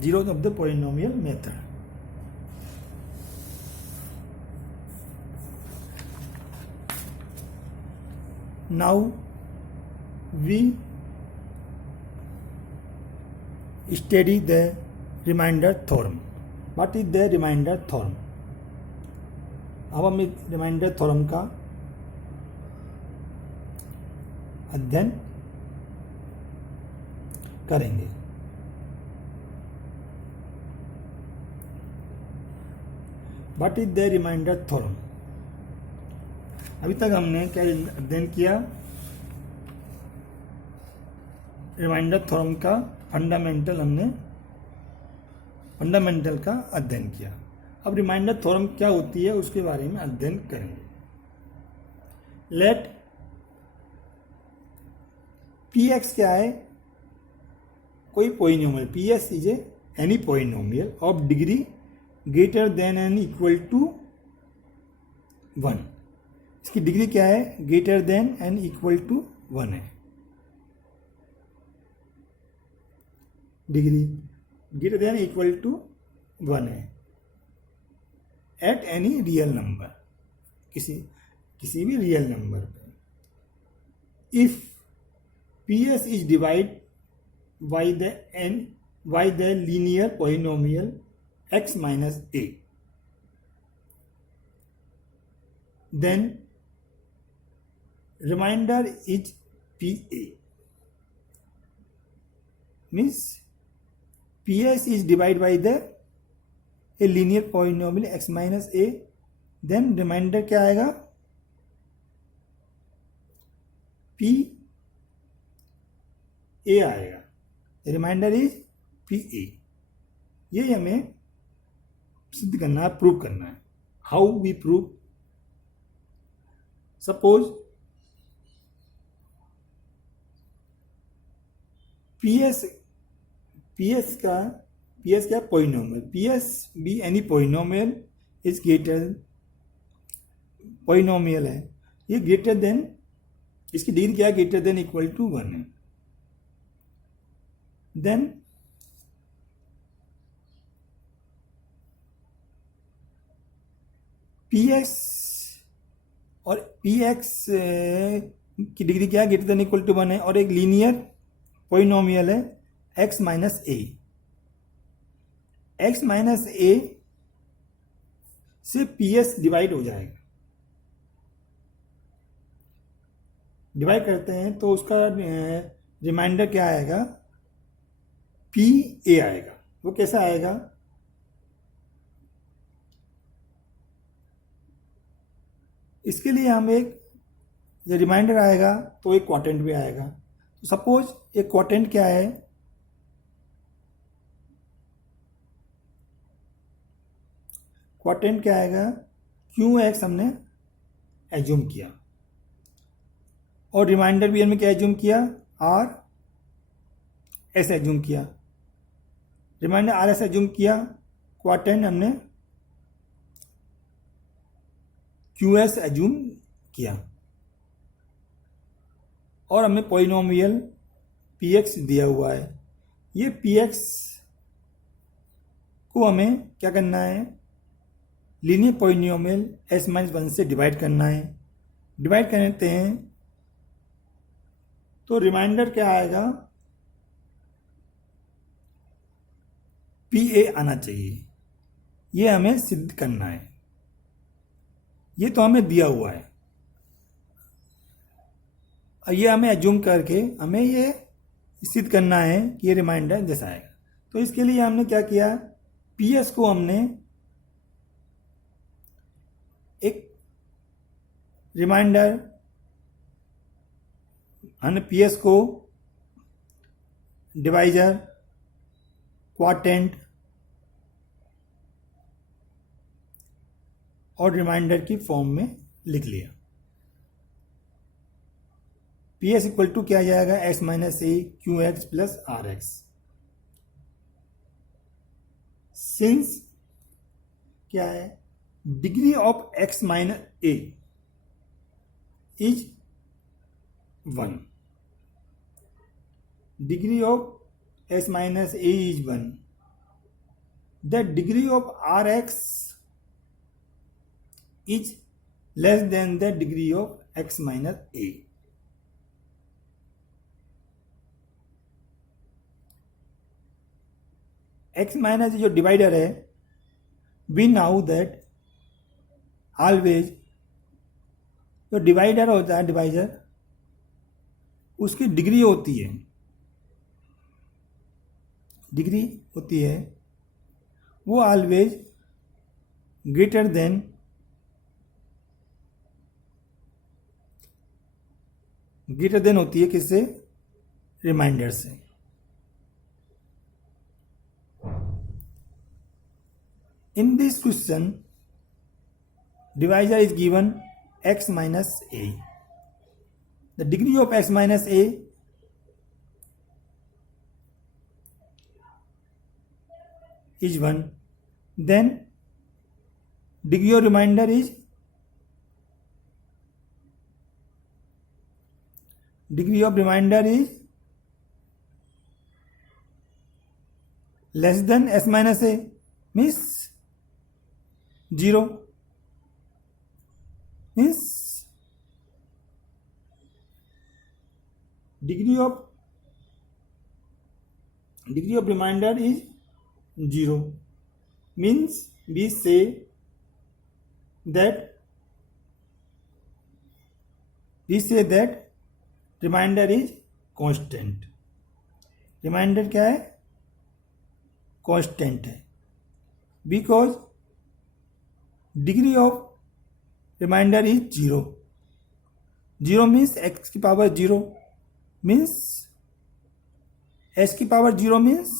zeros of the polynomial method. Now we study the remainder theorem. What is the remainder theorem? अब हम remainder theorem का अध्ययन करेंगे. What is the remainder theorem? अभी तक हमने क्या अध्ययन किया? रिमाइंडर थ्योरम का फंडामेंटल का अध्ययन किया. अब रिमाइंडर थ्योरम क्या होती है उसके बारे में अध्ययन करेंगे. लेट पी एक्स क्या है? कोई polynomial. P S is any polynomial of degree greater than and equal to 1. इसकी डिग्री क्या है? Greater than and equal to 1 है. Degree greater than equal to 1 है एट एनी रियल नंबर, किसी भी रियल नंबर पे. If P S is divide by the linear polynomial x minus a, then remainder is PA. Means PS is divided by a linear polynomial x minus a, then remainder क्या आएगा? P A आएगा. Remainder is PA. ये हमें सिद्ध करना है, prove करना है. How we prove? Suppose P S क्या polynomial. P S be any polynomial is greater, polynomial है ये, ग्रेटर देन, इसकी डिग्री क्या है? ग्रेटर देन इक्वल टू 1 है. देन पी एक्स और पी एक्स की डिग्री क्या है? ग्रेटर देन इक्वल टू 1 है. और एक लीनियर पोलिनोमियल है x minus A. X minus ए से पी एस डिवाइड हो जाएगा. डिवाइड करते हैं तो उसका रिमाइंडर क्या आएगा? पी ए आएगा. वो कैसा आएगा? इसके लिए हम एक जो रिमाइंडर आएगा तो एक क्वाटेंट भी आएगा. तो सपोज एक क्वाटेंट क्या है? क्वाटेंट क्या आएगा? क्यू एक्स हमने एज्यूम किया और रिमाइंडर भी हमने क्या एज्यूम किया? आर एस एज्यूम किया. रिमाइंडर आर एस एज्यूम किया, क्वाटेंट हमने क्यू एस एज्यूम किया और हमें पोलिनोमियल पी एक्स दिया हुआ है. ये पी एक्स को हमें क्या करना है? लीनियर पोलिनोमियल एस माइनस 1 से डिवाइड करना है. डिवाइड करते हैं तो रिमाइंडर क्या आएगा? पी ए आना चाहिए. ये हमें सिद्ध करना है. ये तो हमें दिया हुआ है. ये हमें एज्यूम करके हमें ये सिद्ध करना है कि ये रिमाइंडर जैसा आएगा. तो इसके लिए हमने क्या किया? पी एस को हमने एक रिमाइंडर, हमने पी एस को डिवाइजर, क्वाटेंट और रिमाइंडर की फॉर्म में लिख लिया. पी एस इक्वल टू क्या आ जाएगा? X minus A Q X plus R X. Since क्या है? Degree of X minus A is 1. Degree of X minus A is 1. The degree of R X is less than the degree of X minus A. X minus जो divider है, we know that always जो divider होता है, divider उसकी degree होती है, degree होती है वो ऑलवेज ग्रेटर देन होती है किससे? रिमाइंडर से। In this question divisor is given x minus a. The degree of x minus a is 1. Then degree of remainder is less than s minus a, means 0. Means degree of remainder is 0. Means we say that remainder is constant. Remainder क्या है? constant है, because degree of remainder is 0. 0 means x की power 0 means s की power 0 means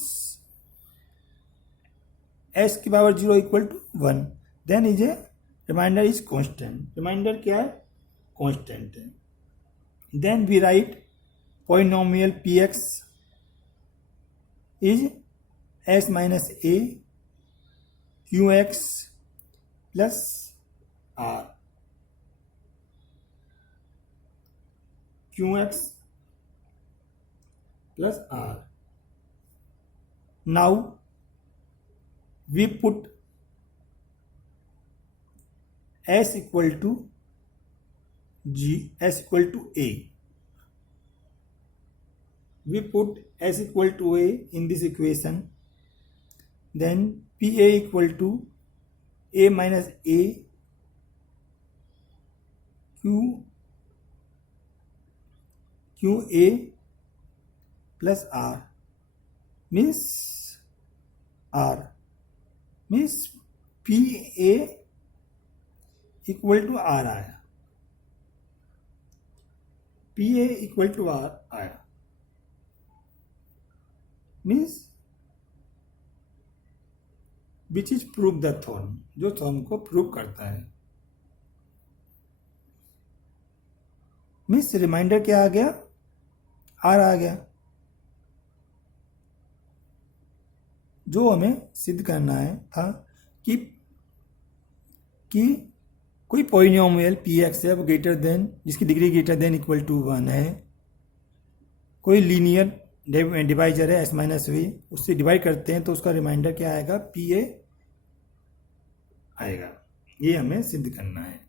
s की power 0 equal to 1. Then is a remainder is constant. Remainder क्या है? constant है. Then we write polynomial px is s minus a qx plus r. qx plus r. Now we put s equal to a. We put s equal to a in this equation. Then pa equal to a minus a qa plus r means pa equal to r आया. pa equal to r आया means which is prove the theorem, जो theorem को prove करता है. Means remainder क्या आ गया? Are आ गया. जो हमें सिद्ध करना है था कि कोई पॉलिनोमियल पी एक्स है वो ग्रेटर देन, जिसकी degree greater than equal to 1 है, कोई लीनियर डिवाइजर है एस माइनस वी, उससे डिवाइड करते हैं तो उसका रिमाइंडर क्या आएगा? पी ए आएगा. ये हमें सिद्ध करना है.